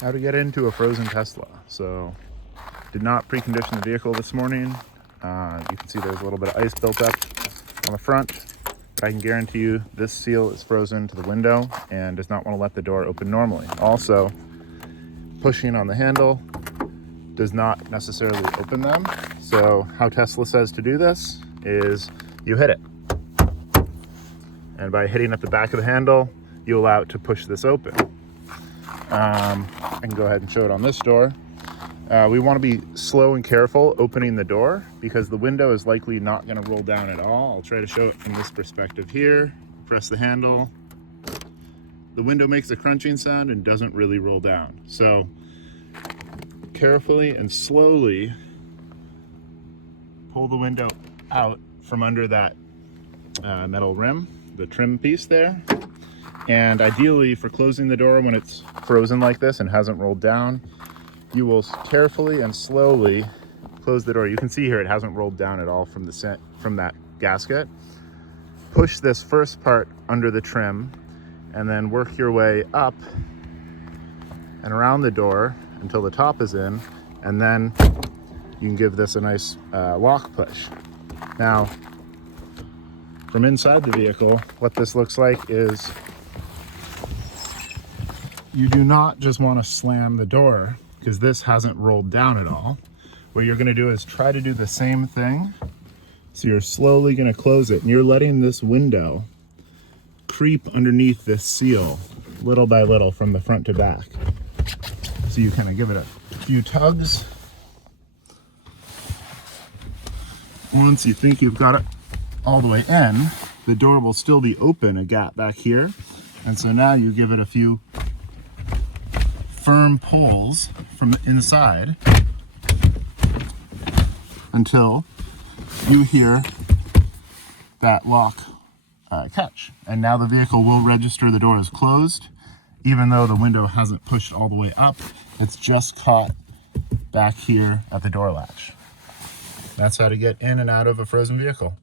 How to get into a frozen Tesla. So, did not precondition the vehicle this morning. You can see there's a little bit of ice built up on the front. But I can guarantee you this seal is frozen to the window and does not want to let the door open normally. Also, pushing on the handle does not necessarily open them. So how Tesla says to do this is you hit it. And by hitting at the back of the handle, you allow it to push this open. I can go ahead and show it on this door. We want to be slow and careful opening the door because the window is likely not going to roll down at all. I'll try to show it from this perspective here. Press the handle. The window makes a crunching sound and doesn't really roll down. So carefully and slowly pull the window out from under that metal rim, the trim piece there. And ideally, for closing the door when it's frozen like this and hasn't rolled down, you will carefully and slowly close the door. You can see here it hasn't rolled down at all from that gasket. Push this first part under the trim and then work your way up and around the door until the top is in, and then you can give this a nice lock push. Now, from inside the vehicle, what this looks like is you do not just want to slam the door because this hasn't rolled down at all. What you're going to do is try to do the same thing. So you're slowly going to close it and you're letting this window creep underneath this seal little by little from the front to back. So you kind of give it a few tugs. Once you think you've got it all the way in, the door will still be open, a gap back here. And so now you give it a few firm pulls from the inside until you hear that lock catch. And now the vehicle will register the door is closed, even though the window hasn't pushed all the way up. It's just caught back here at the door latch. That's how to get in and out of a frozen vehicle.